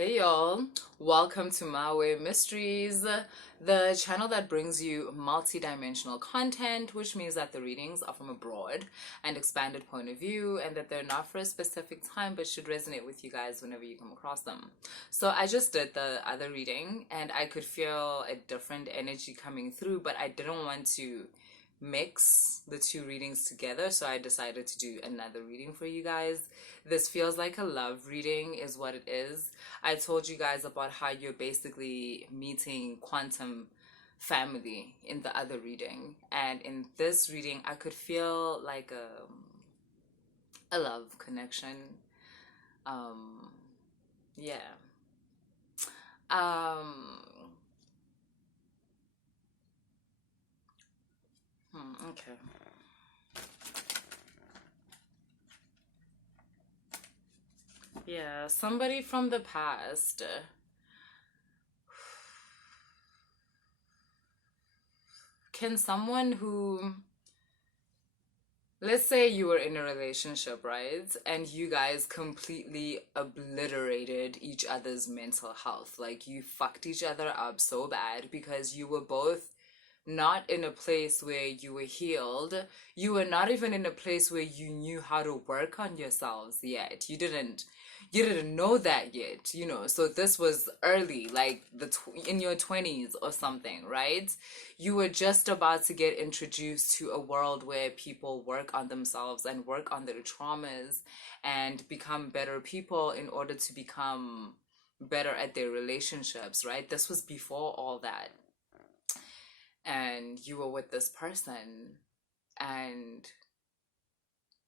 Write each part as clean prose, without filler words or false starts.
Hey y'all, welcome to My Way Mysteries, the channel that brings you multi-dimensional content, which means that the readings are from a broad and expanded point of view and that they're not for a specific time but should resonate with you guys whenever you come across them. So I just did the other reading and I could feel a different energy coming through, but I didn't want to mix the two readings together, so I decided to do another reading for you guys. This feels like a love reading is what it is. I told you guys about how you're basically meeting quantum family in the other reading, and in this reading I could feel like a love connection. um yeah. um okay. Yeah, somebody from the past. Can someone who, let's say you were in a relationship, right? And you guys completely obliterated each other's mental health. Like you fucked each other up so bad because you were both not in a place where you were healed. You were not even in a place where you knew how to work on yourselves yet. You didn't know that yet, you know. So this was early, like in your 20s or something, right? You were just about to get introduced to a world where people work on themselves and work on their traumas and become better people in order to become better at their relationships, right? This was before all that. And you were with this person and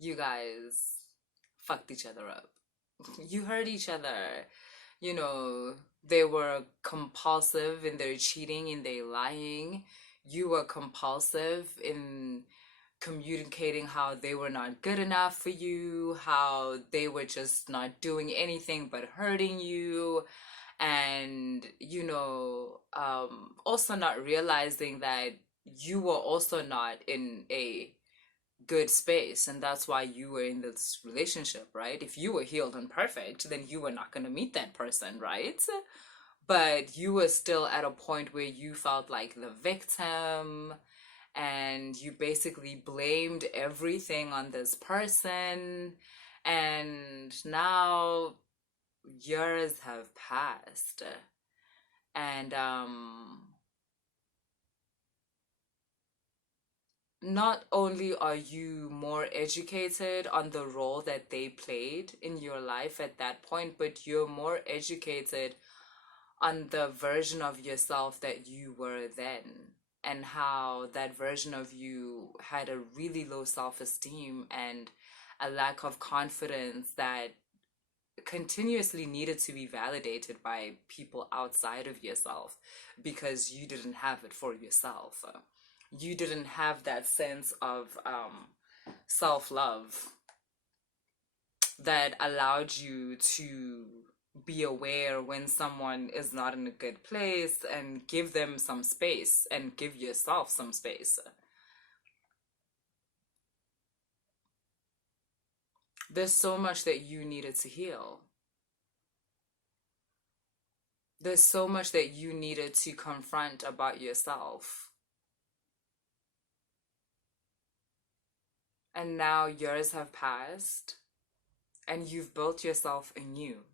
you guys fucked each other up. You hurt each other. You know, they were compulsive in their cheating, in their lying. You were compulsive in communicating how they were not good enough for you, how they were just not doing anything but hurting you. And, also not realizing that you were also not in a good space, and that's why you were in this relationship, right? If you were healed and perfect, then you were not going to meet that person, right? But you were still at a point where you felt like the victim and you basically blamed everything on this person. And now years have passed, and not only are you more educated on the role that they played in your life at that point, but you're more educated on the version of yourself that you were then, and how that version of you had a really low self-esteem and a lack of confidence that continuously needed to be validated by people outside of yourself because you didn't have it for yourself. You didn't have that sense of self-love that allowed you to be aware when someone is not in a good place and give them some space and give yourself some space. There's so much that you needed to heal. There's so much that you needed to confront about yourself. And now years have passed and you've built yourself anew.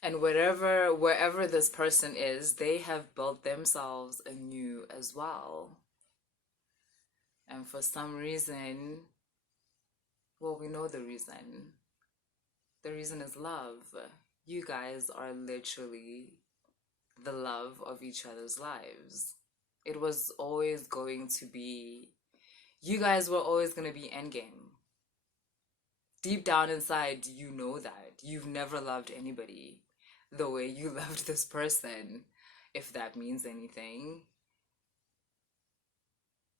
And wherever this person is, they have built themselves anew as well. And for some reason, well, we know the reason. The reason is love. You guys are literally the love of each other's lives. It was always going to be, you guys were always going to be endgame. Deep down inside, you know that. You've never loved anybody the way you loved this person, if that means anything.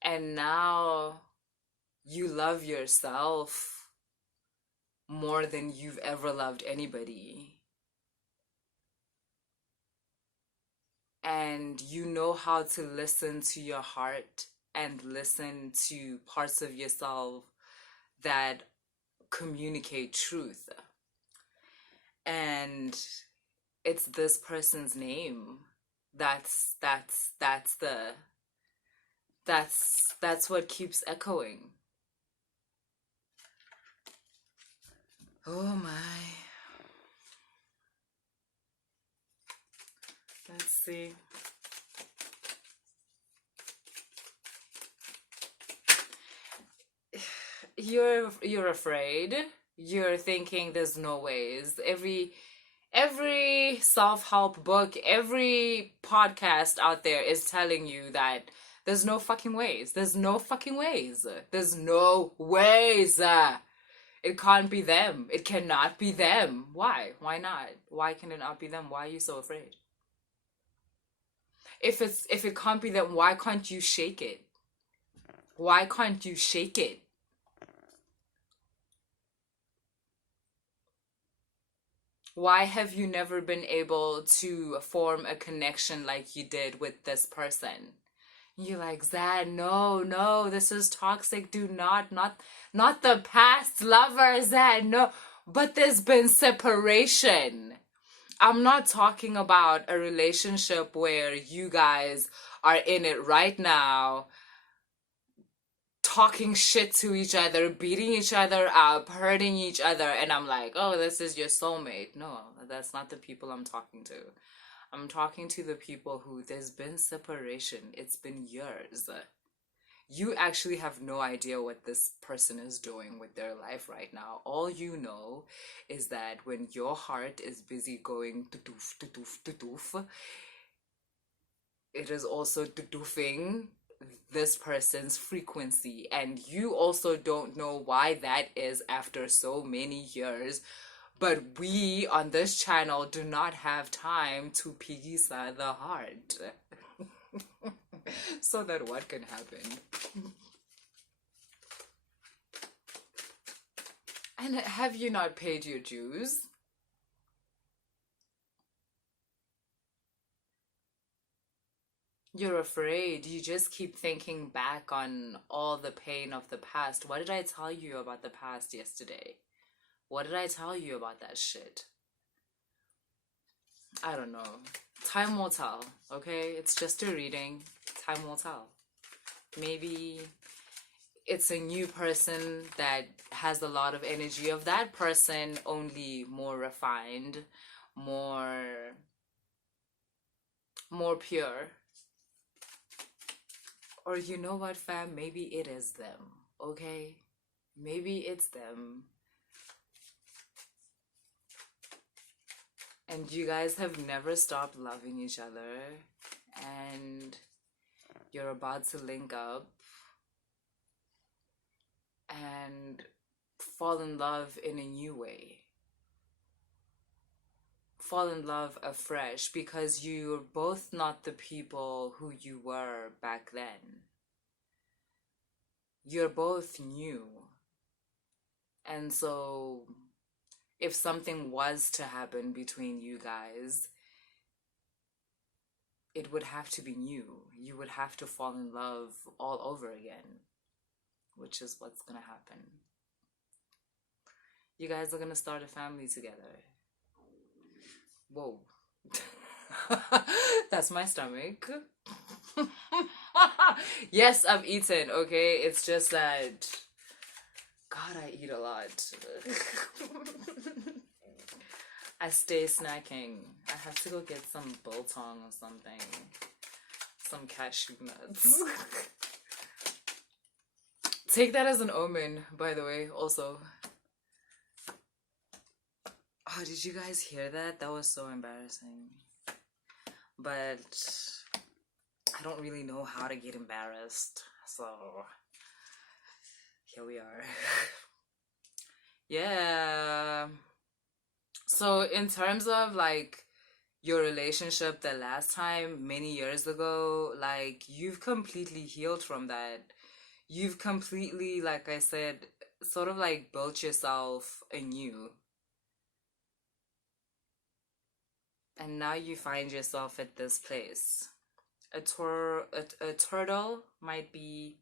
And now you love yourself more than you've ever loved anybody. And you know how to listen to your heart and listen to parts of yourself that communicate truth. and it's this person's name. That's what keeps echoing. Oh my. Let's see. You're afraid. You're thinking there's no ways. Every self-help book, every podcast out there is telling you that there's no fucking ways. There's no fucking ways. There's no ways. It can't be them. It cannot be them. Why? Why not? Why can it not be them? Why are you so afraid? If it can't be them, why can't you shake it? Why can't you shake it? Why have you never been able to form a connection like you did with this person? You're like, Zanne, no, this is toxic. Do not the past lover, Zanne, no. But there's been separation. I'm not talking about a relationship where you guys are in it right now, talking shit to each other, beating each other up, hurting each other, and I'm like, oh, this is your soulmate. No, that's not the people I'm talking to. I'm talking to the people who there's been separation. It's been years. You actually have no idea what this person is doing with their life right now. All you know is that when your heart is busy going to-doof, to-doof, to-doof, it is also to-doofing this person's frequency, and you also don't know why that is after so many years. But we on this channel do not have time to pigisa the heart. So that what can happen? And have you not paid your dues? You're afraid. You just keep thinking back on all the pain of the past. What did I tell you about the past yesterday? What did I tell you about that shit? I don't know. Time will tell, okay? It's just a reading. Time will tell. Maybe it's a new person that has a lot of energy of that person, only more refined, more pure. Or you know what, fam? Maybe it is them, okay? Maybe it's them. And you guys have never stopped loving each other, and you're about to link up and fall in love in a new way. Fall in love afresh, because you're both not the people who you were back then. You're both new. And so if something was to happen between you guys, it would have to be new. You would have to fall in love all over again, which is what's gonna happen. You guys are gonna start a family together. Whoa. That's my stomach. Yes, I've eaten, okay? It's just that, God, I eat a lot. I stay snacking. I have to go get some biltong or something. Some cashew nuts. Take that as an omen, by the way, also. Oh, did you guys hear that? That was so embarrassing. But I don't really know how to get embarrassed. So here we are. Yeah. So in terms of like your relationship the last time, many years ago, like you've completely healed from that. You've completely, like I said, sort of like built yourself anew. And now you find yourself at this place. A turtle might be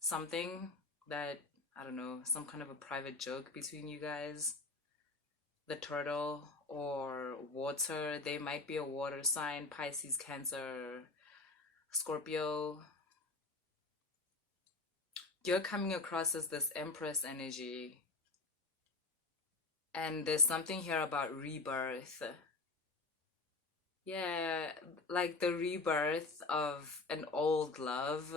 something that, I don't know, some kind of a private joke between you guys. the turtle, or water. They might be a water sign: Pisces, Cancer, Scorpio. You're coming across as this Empress energy. And there's something here about rebirth. Yeah, like the rebirth of an old love.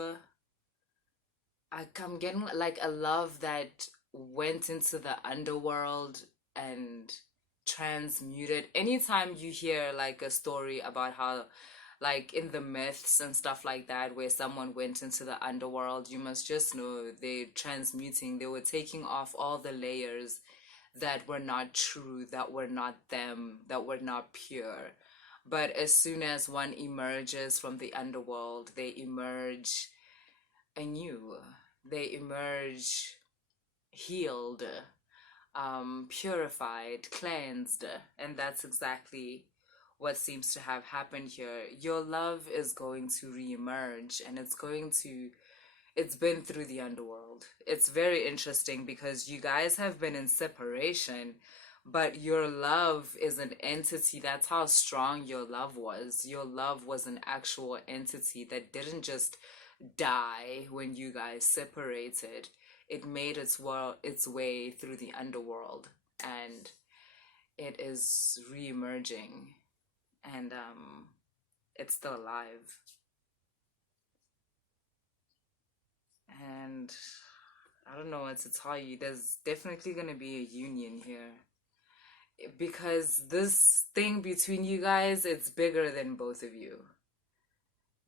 I'm getting like a love that went into the underworld and transmuted. Anytime you hear like a story about how, like in the myths and stuff like that, where someone went into the underworld, you must just know they're transmuting. They were taking off all the layers that were not true, that were not them, that were not pure. But as soon as one emerges from the underworld, they emerge anew. They emerge healed, purified, cleansed. And that's exactly what seems to have happened here. Your love is going to reemerge, and it's been through the underworld. It's very interesting because you guys have been in separation, but your love is an entity. That's how strong your love was. Your love was an actual entity that didn't just die when you guys separated. It made its way through the underworld, and it is re-emerging, and it's still alive. And I don't know what to tell you. There's definitely gonna be a union here, because this thing between you guys, it's bigger than both of you.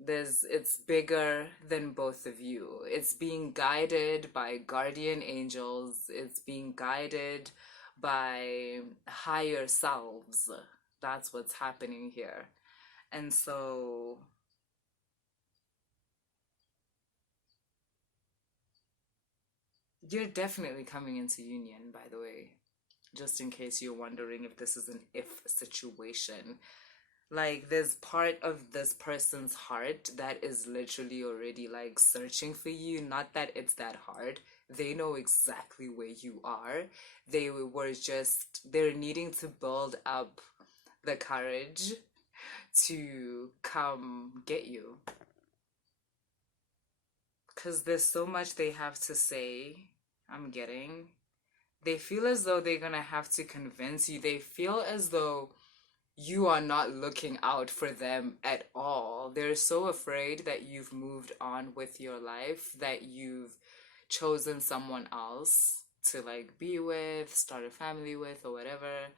It's bigger than both of you. It's being guided by guardian angels. It's being guided by higher selves. That's what's happening here. And so you're definitely coming into union, by the way, just in case you're wondering if this is an if situation. Like, there's part of this person's heart that is literally already like searching for you. Not that it's that hard. They know exactly where you are. They're needing to build up the courage to come get you. Because there's so much they have to say. I'm getting. They feel as though they're gonna have to convince you. They feel as though you are not looking out for them at all. They're so afraid that you've moved on with your life, that you've chosen someone else to like be with, start a family with, or whatever.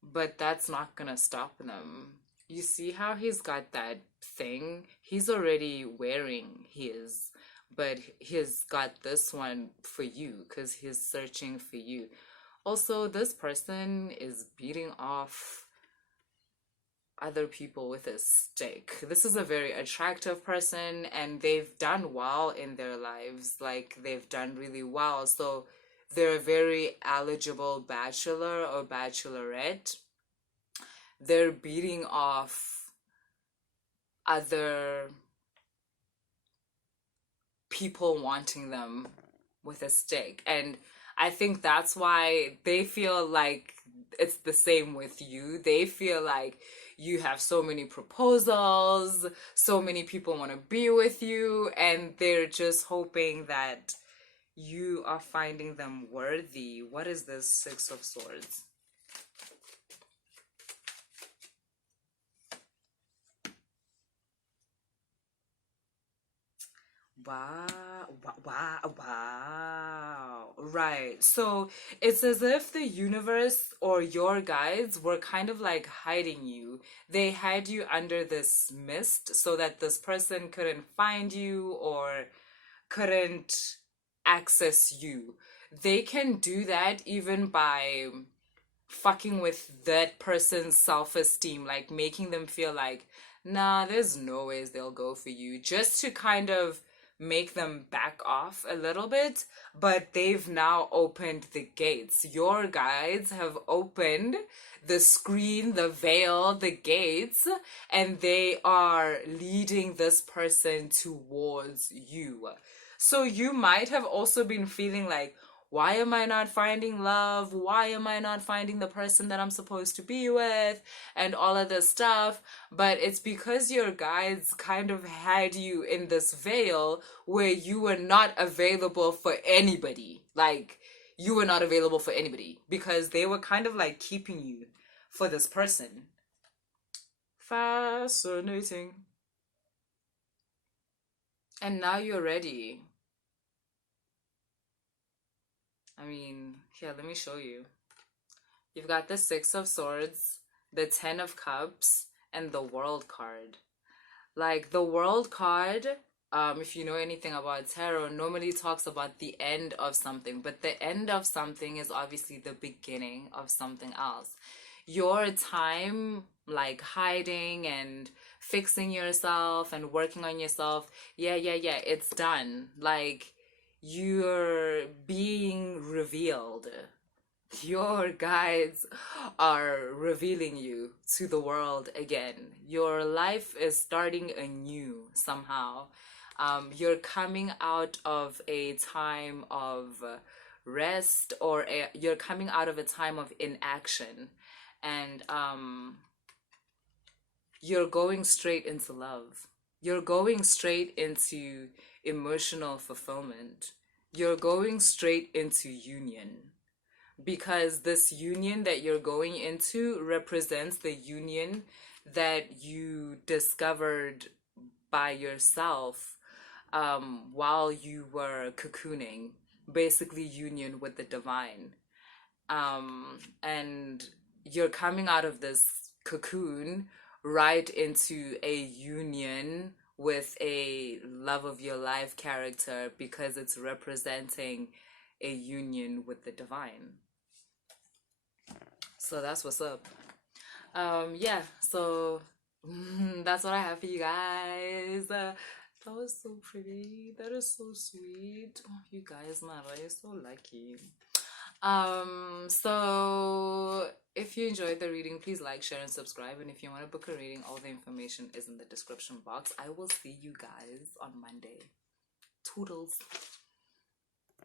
But that's not gonna stop them. You see how he's got that thing? He's already wearing his, but he's got this one for you because he's searching for you. Also, this person is beating off other people with a stick. This is a very attractive person, and they've done well in their lives. Like, they've done really well. So they're a very eligible bachelor or bachelorette. They're beating off other people wanting them with a stick. And I think that's why they feel like it's the same with you. They feel like you have so many proposals, so many people want to be with you, and they're just hoping that you are finding them worthy. What is this Six of Swords? Wow, wow. Right. So it's as if the universe or your guides were kind of like hiding you. They hide you under this mist so that this person couldn't find you or couldn't access you. They can do that even by fucking with that person's self-esteem, like making them feel like, nah, there's no ways they'll go for you, just to kind of make them back off a little bit. But they've now opened the gates. Your guides have opened the screen, the veil, the gates, and they are leading this person towards you. So you might have also been feeling like, why am I not finding love? Why am I not finding the person that I'm supposed to be with? And all of this stuff. But it's because your guides kind of had you in this veil where you were not available for anybody. Like, you were not available for anybody because they were kind of like keeping you for this person. Fascinating. And now you're ready. I mean, here, let me show you. You've got the Six of Swords, the Ten of Cups, and the World card. Like, the World card, if you know anything about tarot, normally talks about the end of something. But the end of something is obviously the beginning of something else. Your time, like, hiding and fixing yourself and working on yourself, yeah, it's done. Like, you're being revealed. Your guides are revealing you to the world again. Your life is starting anew somehow. You're coming out of a time of rest, or you're coming out of a time of inaction, and you're going straight into love. You're going straight into emotional fulfillment. You're going straight into union. Because this union that you're going into represents the union that you discovered by yourself while you were cocooning. Basically, union with the divine. And you're coming out of this cocoon right into a union with a love of your life character, because it's representing a union with the divine. So that's what's up. Yeah, so that's what I have for you guys. That was so pretty. That is so sweet. Oh, you guys, man, you're so lucky. So if you enjoyed the reading, please like, share, and subscribe. And if you want to book a reading, all the information is in the description box. I will see you guys on Monday. Toodles.